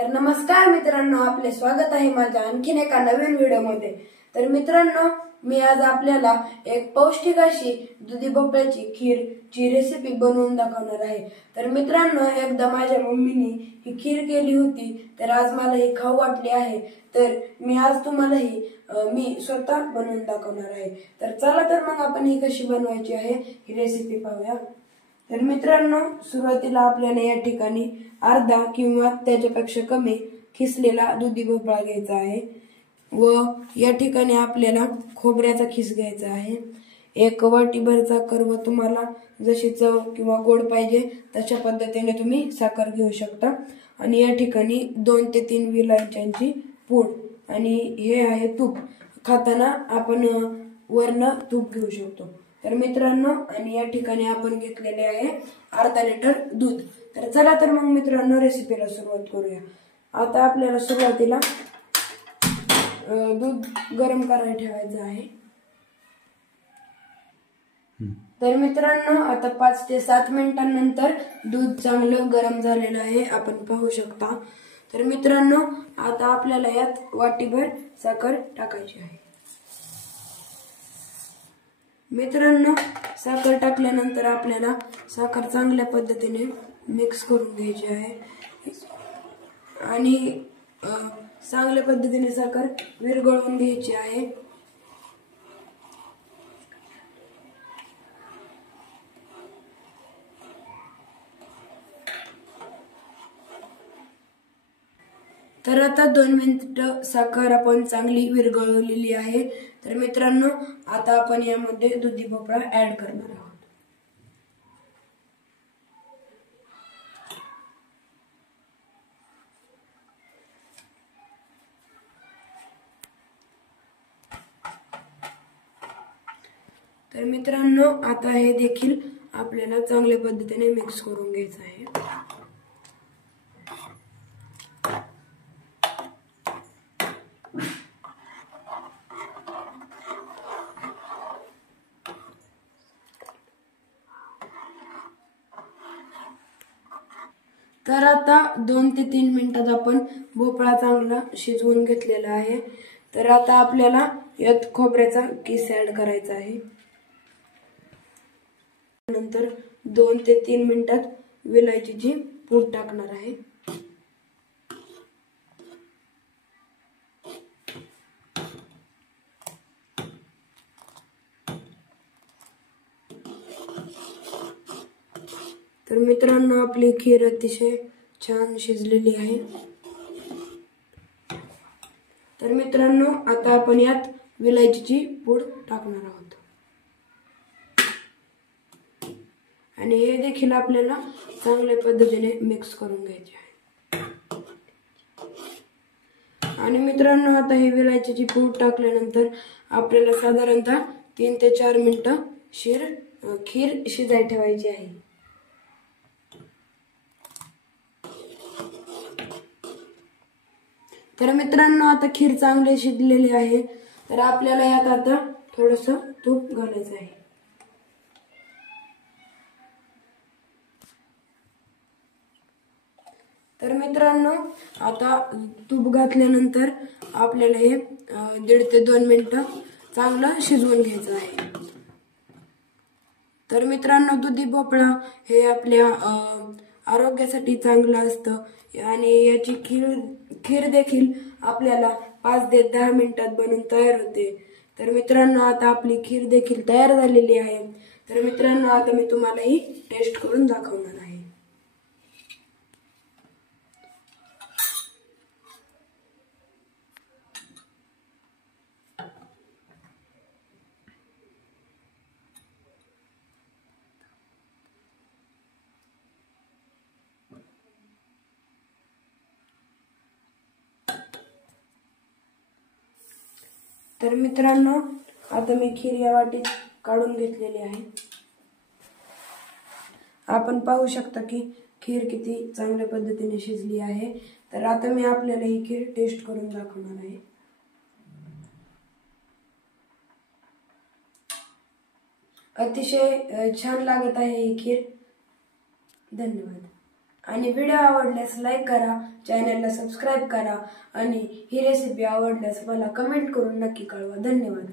तर नमस्कार मित्रांनो, आपले स्वागत आहे माझ्या आणखीन एका नवीन व्हिडिओमध्ये। तर मित्रांनो, मी आज आपल्याला एक पौष्टिक अशी दुधी भोपळ्याची खीरची रेसिपी बनवून दाखवणार आहे। तर मित्रांनो, एकदा माझ्या मम्मीने ही खीर केली होती, तर आज मला ही खाऊ वाटली आहे। तर मी आज तुम्हाला मी स्वतः बनवून दाखवणार आहे। तर चला तर मग आपण ही कशी बनवायची आहे ही रेसिपी पाहूया। तर मित्रांनो, सुरुवातीला आपल्याला या ठिकाणी अर्धा किंवा त्याच्यापेक्षा कमी खिसलेला दुधी भोपळा घ्यायचा आहे व या ठिकाणी आपल्याला खोबऱ्याचा खिस घ्यायचा आहे। एक वाटीभर साखर व तुम्हाला जशी चव किंवा गोड पाहिजे तशा पद्धतीने तुम्ही साखर घेऊ शकता। आणि या ठिकाणी 2 ते 3 विलायच्यांची पूड आणि हे आहे तूप। खाताना आपण वर्ण तूप घेऊ शकतो। तर मित्रांनो, आणि या ठिकाणी आपण घेतलेले आहे अर्धा लिटर दूध। तर चला तर मग मित्रांनो, रेसिपीला सुरुवात करूया। आता आपल्याला सुरुवातीला दूध गरम करायला ठेवायचं आहे। तर मित्रांनो, आता 5 ते 7 मिनिटांनंतर दूध चांगलं गरम झालेलं आहे, आपण पाहू शकता। तर मित्रांनो, आता आपल्याला यात वाटीभर साखर टाकायची आहे। मित्रांनो, साखर टाकल्यानंतर आपल्याला साखर चांगल्या पद्धतीने मिक्स करून घ्यायची आहे आणि चांगल्या पद्धतीने साखर विरघळवून घ्यायची आहे। तर आता 2 मिनिटं साखर आपण चांगली विरघळवलेली आहे। तर मित्रांनो, आता आपण यामध्ये दुधी भोपळा ऍड करणार आहोत। तर मित्रांनो, आता हे देखील आपल्याला चांगल्या पद्धतीने मिक्स करून घ्यायचं आहे। तर आता 2 ते 3 मिनिटात आपण भोपळा चांगला शिजवून घेतलेला आहे। तर आता आपल्याला यात खोबऱ्याचा किस ऍड करायचा आहे। नंतर 2 ते 3 मिनिटात विलायचीची पूड टाकणार आहे। तर मित्रांनो, आपली खीर अतिशय छान शिजलेली आहे। तर मित्रांनो, आता आपण यात विलायचीची पूड टाकणार आहोत आणि हे देखील आपल्याला चांगल्या पद्धतीने मिक्स करून घ्यायचे आहे। आणि मित्रांनो, आता हे विलायचीची पूड टाकल्यानंतर आपल्याला साधारणतः 3 ते 4 मिनिटं खीर शिजायला ठेवायची आहे। तर मित्रांनो, आता खीर चांगली शिजलेली आहे। तर आपल्याला यात आता थोडंसं तूप घालायचं आहे। तर मित्रांनो, आता तूप घातल्यानंतर आपल्याला हे 1.5 ते 2 मिनिटं चांगलं शिजवून घ्यायचं आहे। तर मित्रांनो, दुधी भोपळा हे आपल्या आरोग्यासाठी चांगलं असतं आणि याची खीर देखील आपल्याला 5 ते 10 मिनिटात बनवून तयार होते। तर मित्रांनो, आता आपली खीर देखील तयार झालेली आहे। तर मित्रांनो, आता मी तुम्हाला ही टेस्ट करून दाखवणार आहे। तर मित्रांनो, आता मी खीर या वाटीत काढून घेतलेली आहे। आपण पाहू शकता की खीर किती चांगल्या पद्धतीने शिजली आहे। तर आता मी आपल्याला ही खीर टेस्ट करून दाखवणार आहे। अतिशय छान लागत आहे ही खीर। धन्यवाद। आणि व्हिडिओ आवडल्यास लाईक करा, चॅनलला सबस्क्राईब करा आणि ही रेसिपी आवडल्यास मला कमेंट करून नक्की कळवा. धन्यवाद.